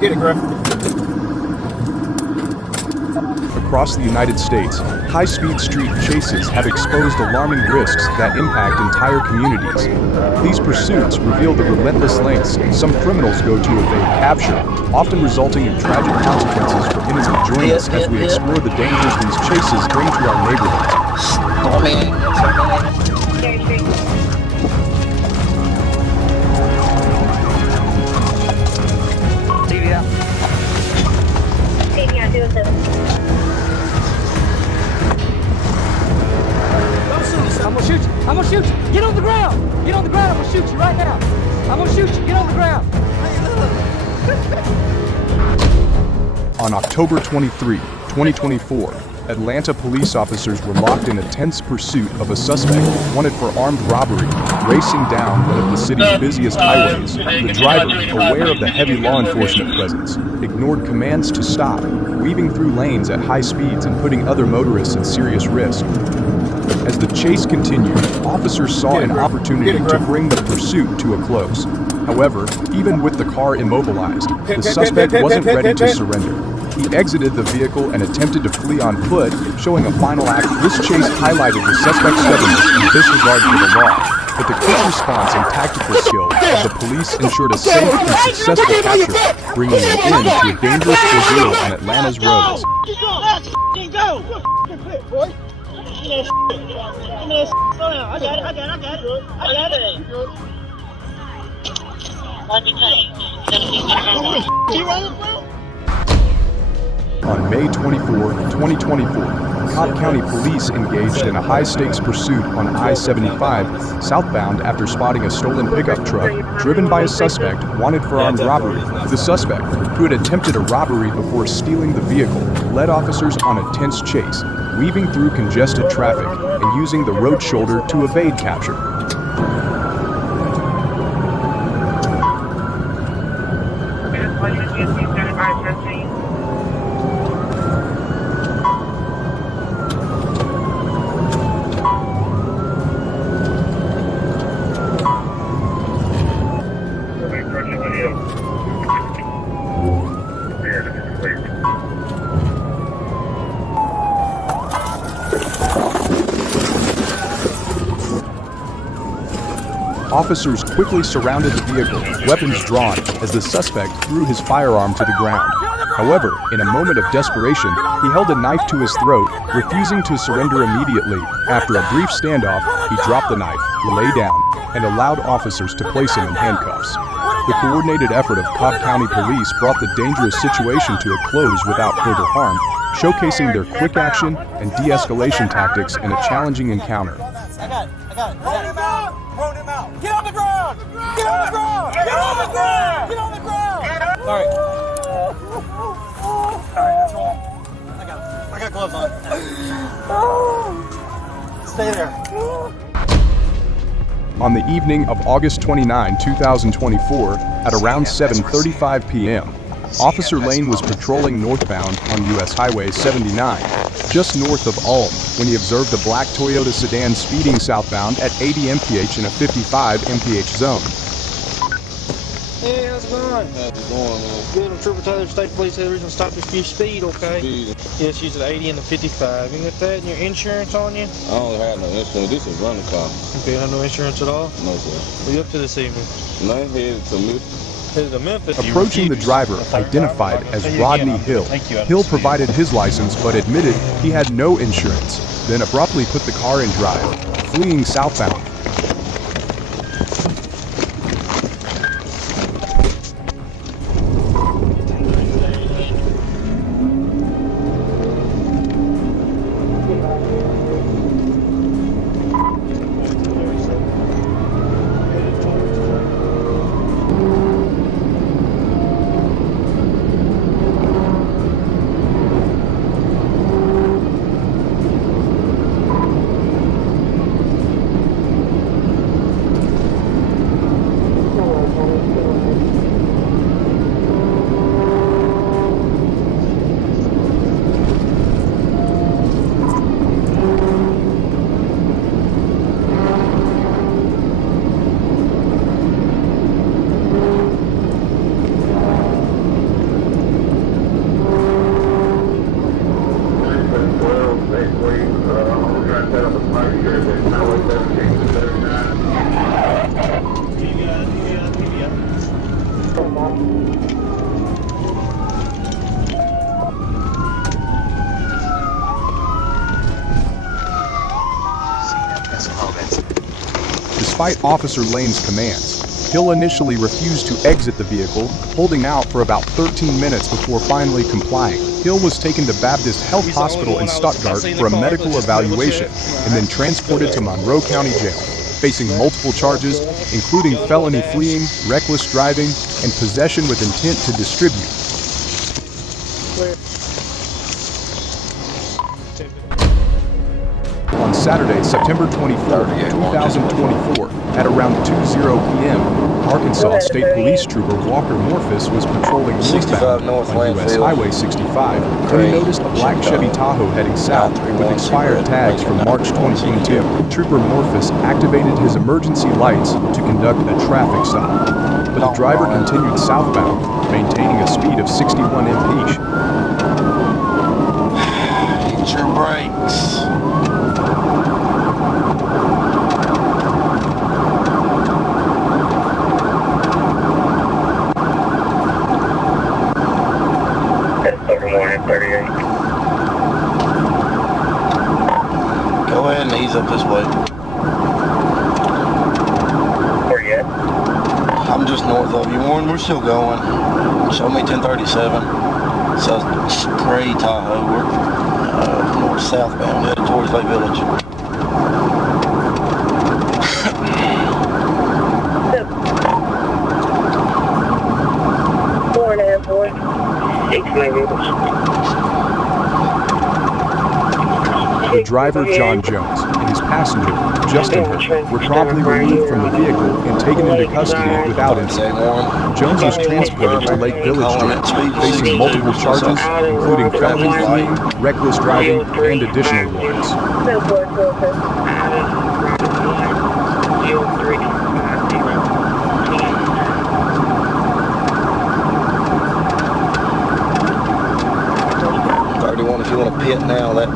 Get it, Griff. Across the United States, high-speed street chases have exposed alarming risks that impact entire communities. These pursuits reveal the relentless lengths some criminals go to evade capture, often resulting in tragic consequences for innocent. Join us as we explore the dangers these chases bring to our neighborhoods. I'm gonna shoot you. I'm gonna shoot you. Get on the ground. Get on the ground. I'm gonna shoot you right now. I'm gonna shoot you. Get on the ground. On October 23, 2024, Atlanta police officers were locked in a tense pursuit of a suspect wanted for armed robbery, racing down one of the city's busiest highways. The driver, aware of the heavy law enforcement presence, ignored commands to stop, weaving through lanes at high speeds and putting other motorists at serious risk. As the chase continued, officers saw an opportunity to bring the pursuit to a close. However, even with the car immobilized, the suspect wasn't ready to surrender. He exited the vehicle and attempted to flee on foot, showing a final act. This chase highlighted the suspect's stubbornness and disregard for the law, but the quick response and tactical skill of the police ensured a safe and successful capture, bringing an end to a dangerous ordeal on Atlanta's roads. Let's go! I got it. On May 24, 2024, Cobb County Police engaged in a high-stakes pursuit on I-75 southbound after spotting a stolen pickup truck driven by a suspect wanted for armed robbery. The suspect, who had attempted a robbery before stealing the vehicle, led officers on a tense chase, weaving through congested traffic and using the road shoulder to evade capture. Officers quickly surrounded the vehicle, weapons drawn, as the suspect threw his firearm to the ground. However, in a moment of desperation, he held a knife to his throat, refusing to surrender immediately. After a brief standoff, he dropped the knife, lay down, and allowed officers to place him in handcuffs. The coordinated effort of Cobb County Police brought the dangerous situation to a close without further harm, showcasing their quick action and de-escalation tactics in a challenging encounter. I got it. Roll him out! Get on the ground! Get on the ground! Get on the ground! Get on the ground! Sorry. That's all. I got gloves on. Stay there. On the evening of August 29, 2024, at around 7:35 p.m., Officer Lane was patrolling northbound on U.S. Highway 79, just north of Ulm, when he observed a black Toyota sedan speeding southbound at 80 mph in a 55 mph zone. Hey, how's it going? How's it going, man? Good. I'm Trooper Taylor, State Police. The reason stop this for speed, okay? Speed. Yes, use the 80 and the 55. You got that and your insurance on you? I don't have no insurance. This is running car. Okay, you have no insurance at all? No, sir. Where you up to this evening? No, headed to Memphis. Headed to Memphis. Approaching the driver, identified as Rodney Hill, Hill provided his license but admitted he had no insurance, then abruptly put the car in drive, fleeing southbound. despite Officer Lane's commands. Hill initially refused to exit the vehicle, holding out for about 13 minutes before finally complying. Hill was taken to Baptist Health Hospital in Stuttgart for a medical evaluation and then transported to Monroe County Jail, facing multiple charges, including felony fleeing, reckless driving, and possession with intent to distribute. On Saturday, September 24, 2024, at around 2:00 p.m., Arkansas State Police Trooper Walker Morphus was patrolling northbound on U.S. Highway 65 when he noticed a black Chevy Tahoe heading south with expired tags from March 2022. Trooper Morphus activated his emergency lights to conduct a traffic stop, but the driver continued southbound, maintaining a speed of 61 mph. Hit your brakes. Go ahead and ease up this way. Where you at? I'm just north of you, Warren. We're still going. Show me 1037. So Gray Tahoe. We're north southbound, headed towards Lake Village. Four and a half, boy. 6 vehicles. The driver, John Jones, and his passenger, Justin Hurt, were promptly removed from the vehicle and taken into custody without incident. Jones was transported to Lake Village Jail, facing multiple charges, including felony fleeing, reckless driving, and additional warrants. If you want to pit now, that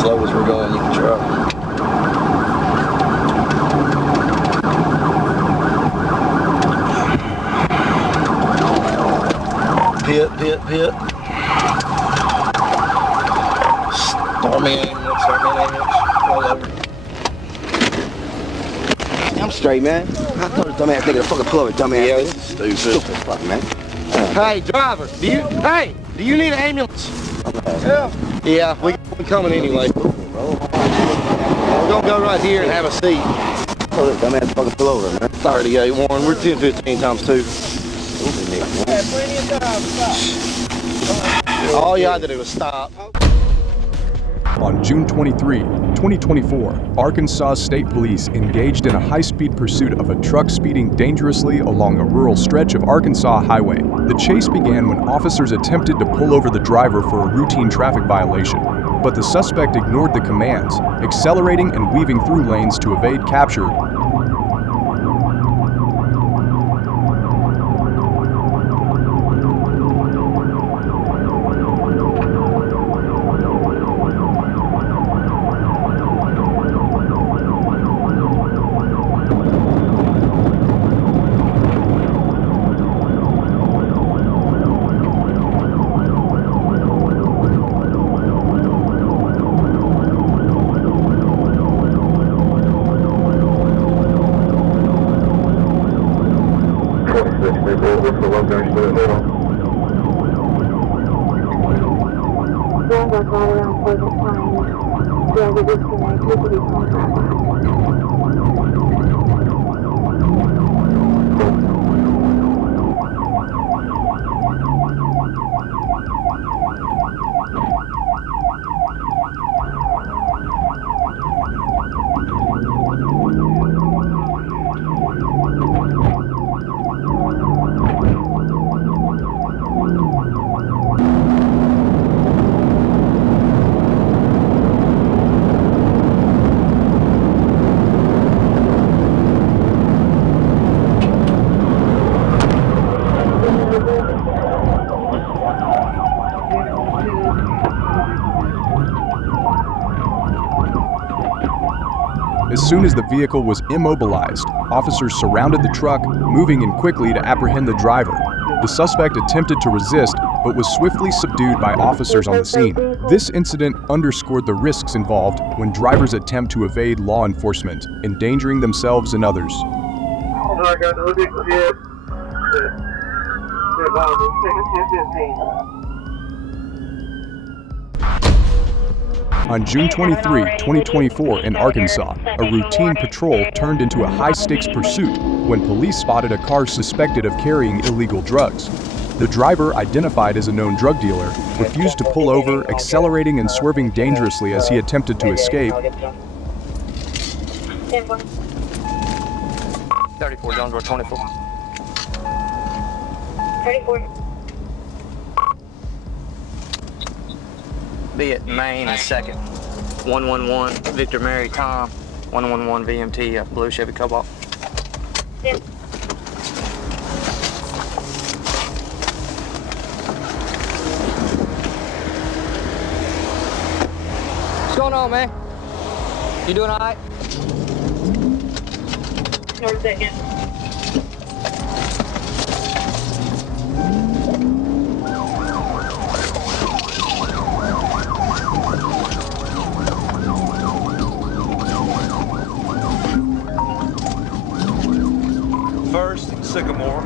slow as we're going, you can try. Pit. Start me ambulance. Roll over. I'm straight, man. I thought this dumbass nigga to fucking pull over, dumbass. Yeah, this is stupid. Fuck, man. Hey, driver, do you need an ambulance? Yeah, we're coming anyway. We're gonna go right here and have a seat. Oh, this dumbass fucking pull over, man. 38, Warren. We're 1015 times 2. All you had to do was stop. On June 23, 2024, Arkansas State Police engaged in a high-speed pursuit of a truck speeding dangerously along a rural stretch of Arkansas Highway. The chase began when officers attempted to pull over the driver for a routine traffic violation, but the suspect ignored the commands, accelerating and weaving through lanes to evade capture. One was right around 4 times. Yeah, we disconnect. We could be As soon as the vehicle was immobilized, officers surrounded the truck, moving in quickly to apprehend the driver. The suspect attempted to resist, but was swiftly subdued by officers on the scene. This incident underscored the risks involved when drivers attempt to evade law enforcement, endangering themselves and others. On June 23, 2024 in Arkansas, a routine patrol turned into a high-stakes pursuit when police spotted a car suspected of carrying illegal drugs. The driver, identified as a known drug dealer, refused to pull over, accelerating and swerving dangerously as he attempted to escape. 34, Jonesboro 24. 34. Be at Main and second. 111 Victor Mary Tom. 111 VMT blue Chevy Cobalt. Yeah. What's going on, man? You doing all right? North second. First, Sycamore.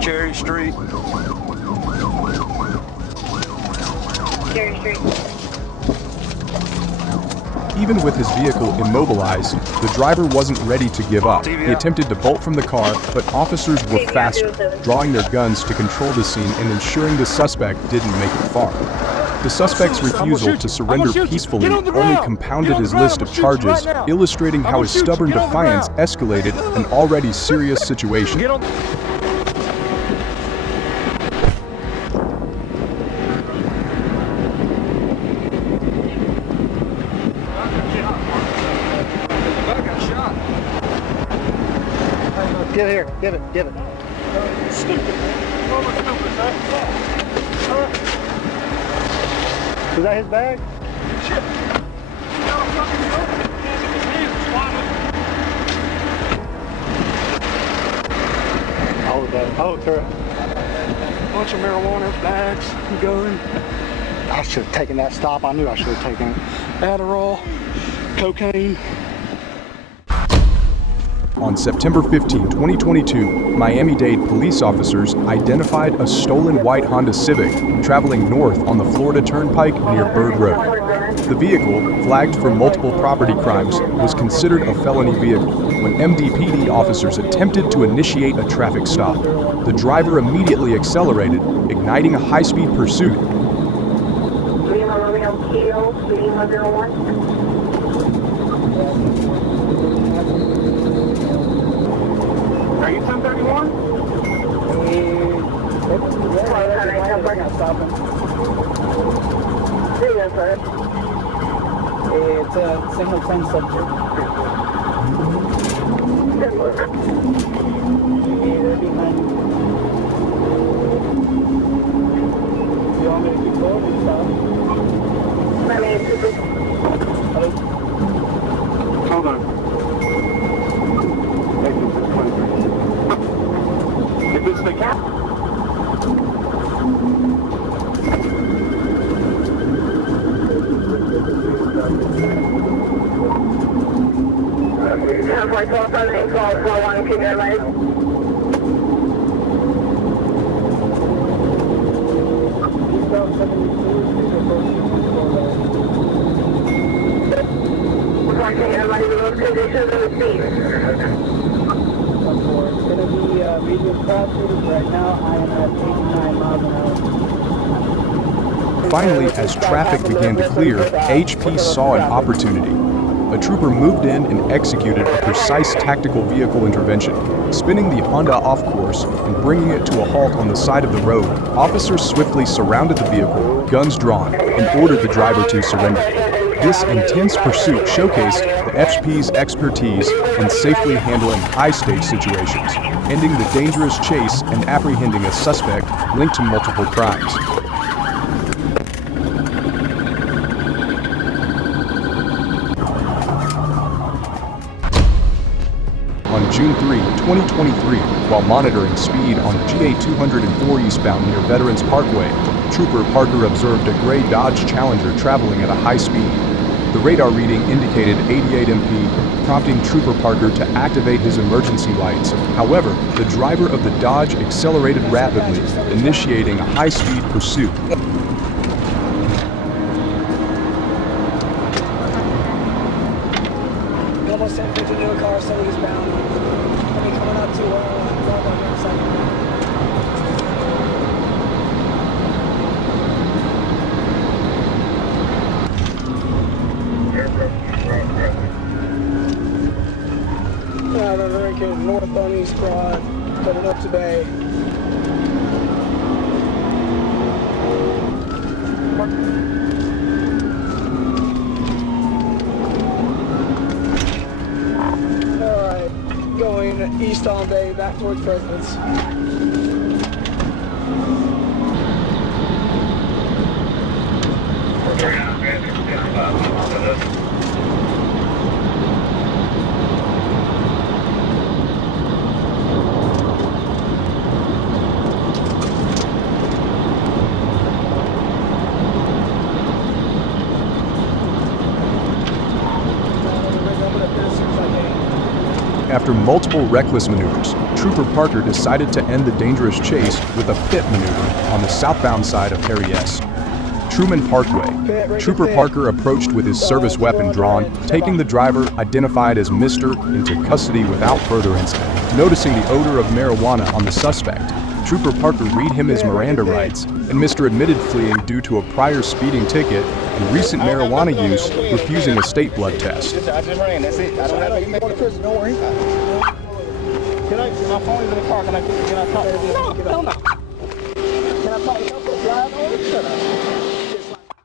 Cherry Street. Cherry Street. Even with his vehicle immobilized, the driver wasn't ready to give up. He attempted to bolt from the car, but officers were faster, drawing their guns to control the scene and ensuring the suspect didn't make it far. The suspect's refusal to surrender peacefully only compounded his list of charges, illustrating how his stubborn defiance escalated an already serious situation. Get here, get it. Stupid, man. Oh, stupid, man. Is that his bag? Shit. Oh, sure. Bunch of marijuana bags, gun. I should have taken that stop. I knew I should have taken it. Adderall, cocaine. On September 15, 2022, Miami-Dade police officers identified a stolen white Honda Civic traveling north on the Florida Turnpike near Bird Road. The vehicle, flagged for multiple property crimes, was considered a felony vehicle when MDPD officers attempted to initiate a traffic stop. The driver immediately accelerated, igniting a high-speed pursuit. Are you 1031? It's a single 10 subject. They're behind you. You want me to keep going or stop? Hello? Hold on. If it's the cap. Keep that light. Conditions of the speed. It's going to be medium fast right now. I am at 89 miles an hour. Finally, as traffic began to clear, HP saw an opportunity. A trooper moved in and executed a precise tactical vehicle intervention, spinning the Honda off course and bringing it to a halt on the side of the road. Officers swiftly surrounded the vehicle, guns drawn, and ordered the driver to surrender. This intense pursuit showcased the HP's expertise in safely handling high-stakes situations, ending the dangerous chase and apprehending a suspect linked to multiple crimes. June 3, 2023, while monitoring speed on GA 204 eastbound near Veterans Parkway, Trooper Parker observed a gray Dodge Challenger traveling at a high speed. The radar reading indicated 88 MP, prompting Trooper Parker to activate his emergency lights. However, the driver of the Dodge accelerated rapidly, initiating a high-speed pursuit. Almost 1050 new car, 70 eastbound. Coming up to Walmart in a second. The Hurricane north on East Broad, coming up today. Alright, going east all day, back towards Presidents. After multiple reckless maneuvers, Trooper Parker decided to end the dangerous chase with a pit maneuver on the southbound side of Harry S. Truman Parkway. Trooper Parker approached with his service weapon drawn, taking the driver, identified as Mr., into custody without further incident. Noticing the odor of marijuana on the suspect, Trooper Parker read him his Miranda rights, and Mr. admitted fleeing due to a prior speeding ticket and recent marijuana use, refusing a state blood test. I just ran, that's it. I don't have to go to prison, don't worry. Can I, my phone is in the car, can I talk to you? No, hell no. Can I talk to you? Drive over? Shut up.